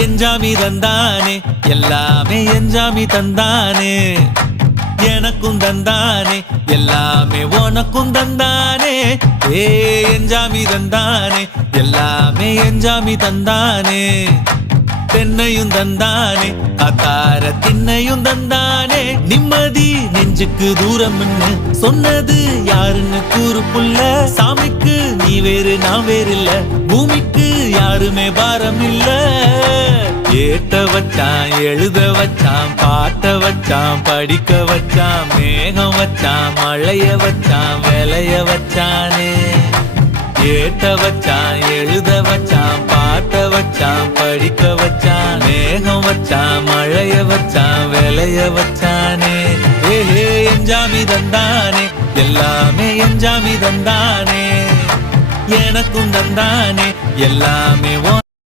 எஞ்சாமி தந்தானே எல்லாமே எஞ்சாமி தந்தானே எனக்கும் தந்தானே எல்லாமே உனக்கும் தந்தானே ஏ எஞ்சாமி தந்தானே எல்லாமே எஞ்சாமி தந்தானே தென்னையும் தந்தானே அத்தார திண்ணையும் தந்தானே நிம்மதி நெஞ்சுக்கு தூரம்னு சொன்னது யாருன்னு கூறு புள்ள சாமிக்கு நீ வேறு நான் வேறு இல்ல பூமிக்கு யாருமே பாரம் இல்ல ஏத்த வச்சான் எழுத வச்சான் பாட்ட வச்சான் படிக்க வச்சான் மேகம் வச்சான் மழைய வச்சான் விளைய வச்சானே ஏத்த வச்சான் எழுத வச்சான் பாட்ட வச்சான் படிக்க வச்சான் மேகம் வச்சான் மழைய வச்சான் விளைய வச்சானே ஏஹே எஞ்சாமி தந்தானே எல்லாமே எஞ்சாமி தந்தானே எனக்கும் தந்தானே எல்லாமே